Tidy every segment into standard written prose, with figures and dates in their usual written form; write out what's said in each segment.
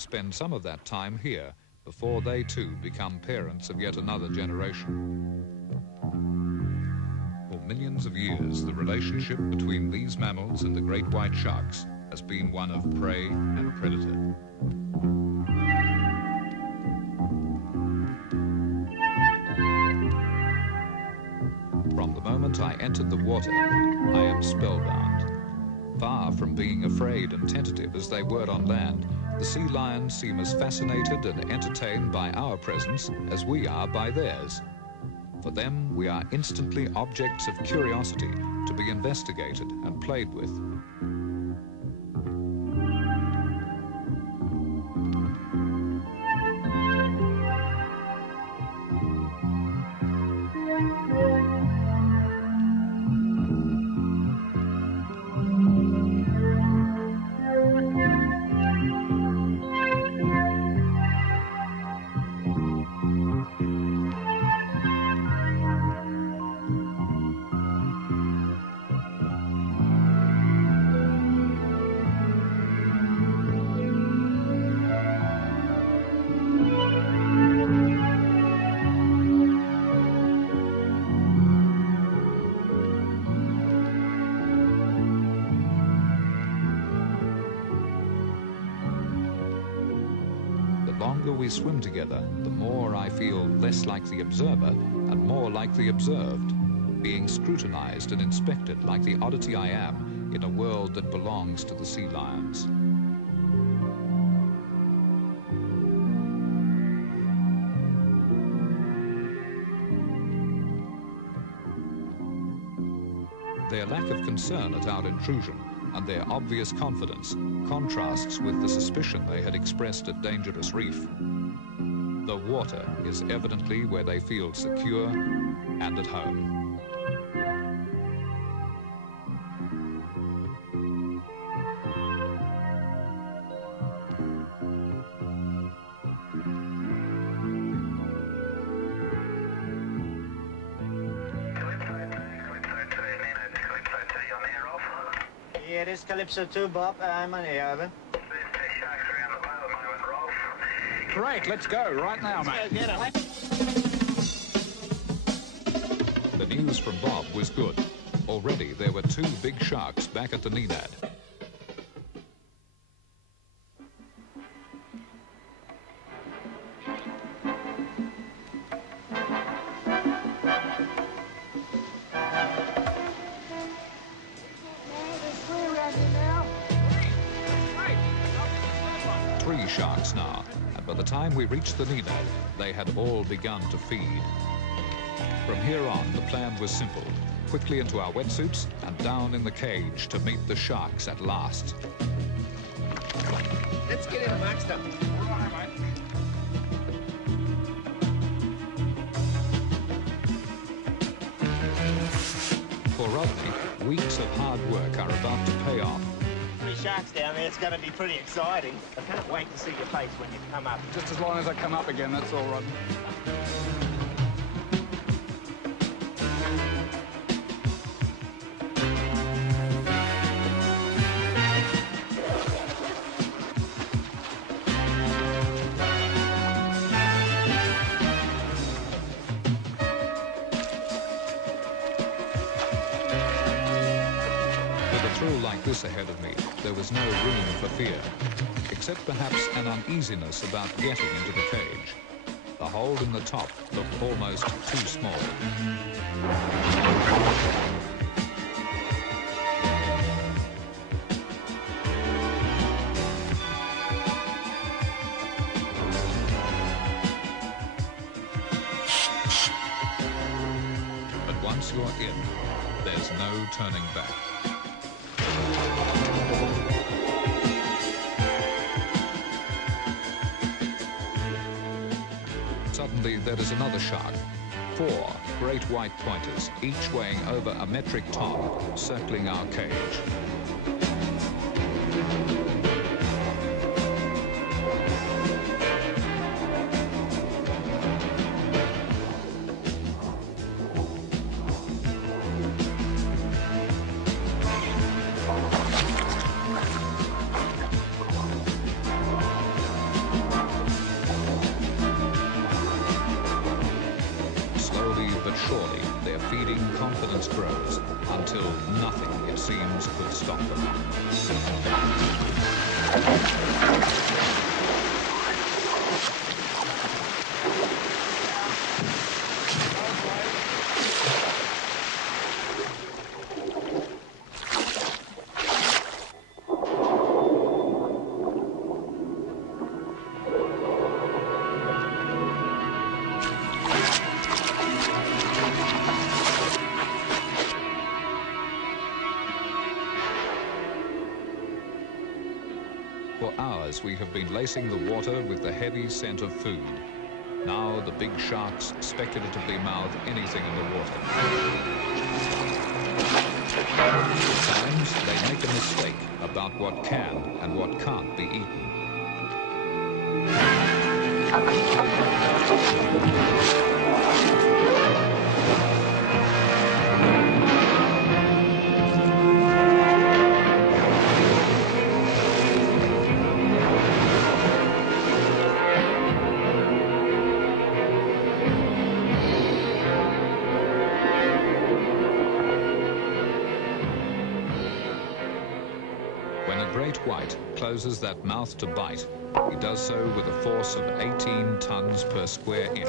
spend some of that time here before they too become parents of yet another generation. For millions of years, the relationship between these mammals and the great white sharks has been one of prey and predator. From the moment I entered the water, I am spellbound. Far from being afraid and tentative as they were on land, the sea lions seem as fascinated and entertained by our presence as we are by theirs. For them, we are instantly objects of curiosity to be investigated and played with. The longer we swim together, the more I feel less like the observer and more like the observed, being scrutinized and inspected like the oddity I am in a world that belongs to the sea lions. Their lack of concern at our intrusion and their obvious confidence contrasts with the suspicion they had expressed at Dangerious Reef. The water is evidently where they feel secure and at home. Yeah, this is Calypso 2, Bob. I'm on air, over. Great, let's go right now, mate. The news from Bob was good. Already there were 2 big sharks back at the Nenad. Three sharks now, and by the time we reached the Nenad, they had all begun to feed. From here on, the plan was simple. Quickly into our wetsuits and down in the cage to meet the sharks at last. Let's get in amongst them. For Rodney, weeks of hard work are about to pay off. 3 sharks down there, it's going to be pretty exciting. I can't wait to see your face when you come up. Just as long as I come up again, that's all, Rodney. Like this ahead of me, there was no room for fear, except perhaps an uneasiness about getting into the cage. The hole in the top looked almost too small. But once you're in, there's no turning back. Suddenly, there is another shark. 4 great white pointers, each weighing over a metric ton, circling our cage. confidence grows until nothing, it seems, could stop them. For hours we have been lacing the water with the heavy scent of food. Now the big sharks speculatively mouth anything in the water. At times they make a mistake about what can and what can't be eaten. When a great white closes that mouth to bite, he does so with a force of 18 tons per square inch.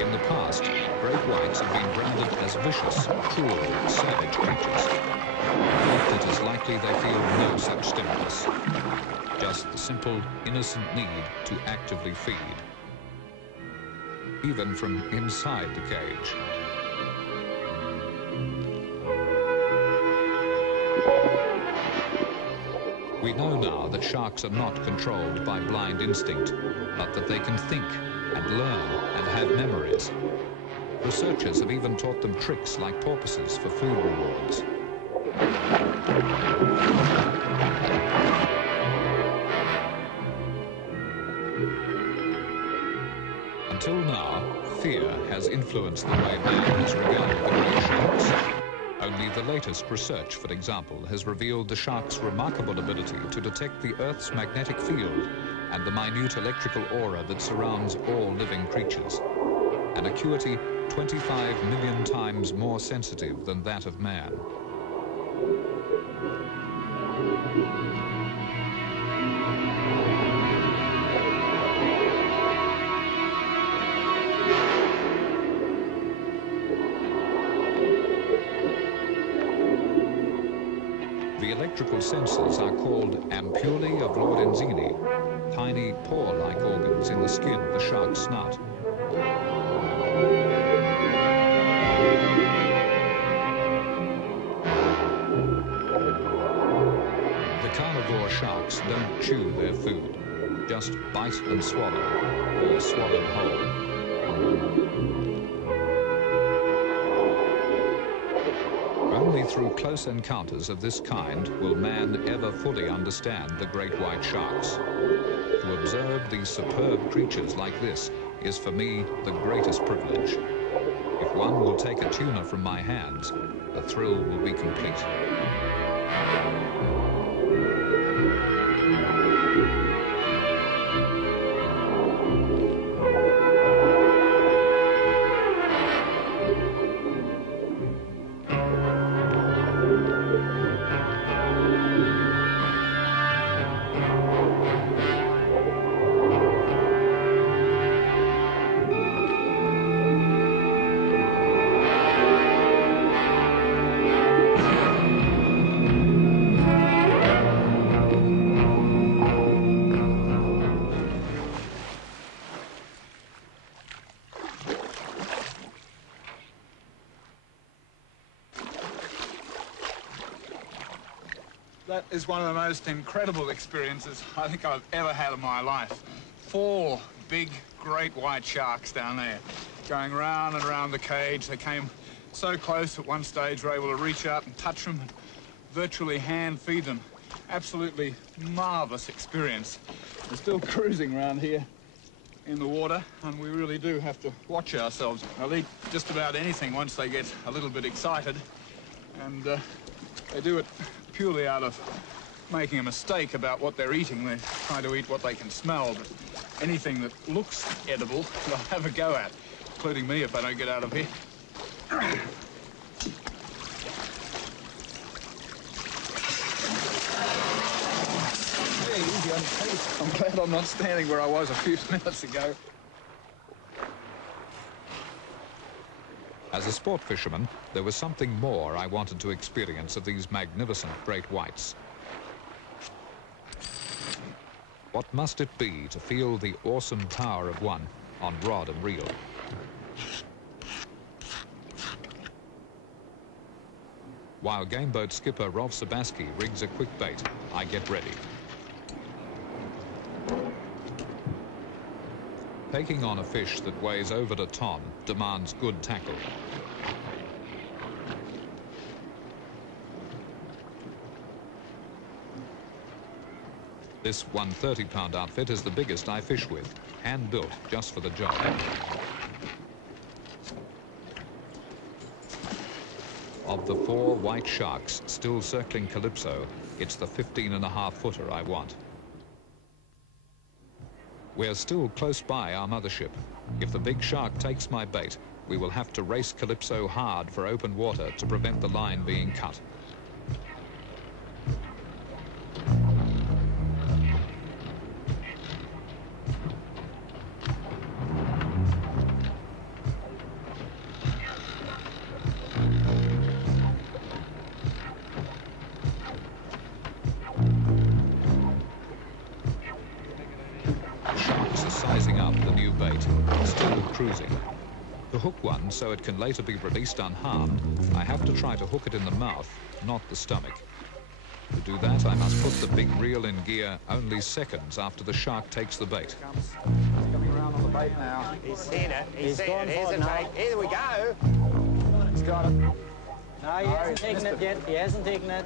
In the past, great whites have been branded as vicious, cruel, savage creatures. But it is likely they feel no such stimulus. Just the simple, innocent need to actively feed. Even from inside the cage. We know now that sharks are not controlled by blind instinct, but that they can think and learn and have memories. Researchers have even taught them tricks like porpoises for food rewards. Until now, fear has influenced the way man has regarded the great sharks. Only the latest research, for example, has revealed the shark's remarkable ability to detect the Earth's magnetic field and the minute electrical aura that surrounds all living creatures. An acuity 25 million times more sensitive than that of man. The electrical sensors are called ampullae of Lorenzini, tiny paw-like organs in the skin of the shark's snout. The carnivore sharks don't chew their food, just bite and swallow, or swallow whole. Only through close encounters of this kind will man ever fully understand the great white sharks. To observe these superb creatures like this is for me the greatest privilege. If one will take a tuna from my hands, the thrill will be complete. That is one of the most incredible experiences I think I've ever had in my life. 4 big, great white sharks down there, going round and round the cage. They came so close at one stage, we were able to reach out and touch them and virtually hand feed them. Absolutely marvelous experience. We're still cruising around here in the water, and we really do have to watch ourselves. They'll eat just about anything once they get a little bit excited, and they do it purely out of making a mistake about what they're eating. They try to eat what they can smell, but anything that looks edible, they'll have a go at, including me if I don't get out of here. Hey, easy on the pace. I'm glad I'm not standing where I was a few minutes ago. As a sport fisherman, there was something more I wanted to experience of these magnificent great whites. What must it be to feel the awesome power of one on rod and reel? While gameboat skipper Rolf Sabaski rigs a quick bait, I get ready. Taking on a fish that weighs over a ton demands good tackle. This 130-pound outfit is the biggest I fish with, hand-built just for the job. Of the 4 white sharks still circling Calypso, it's the 15.5-footer I want. We're still close by our mothership. If the big shark takes my bait, we will have to race Calypso hard for open water to prevent the line being cut. Sizing up the new bait, still cruising. To hook one so it can later be released unharmed, I have to try to hook it in the mouth, not the stomach. To do that, I must put the big reel in gear only seconds after the shark takes the bait. He's coming around on the bait now. He's seen it. He's seen it. Here's a bait. Here we go. He's got it. No, he hasn't taken it yet. He hasn't taken it.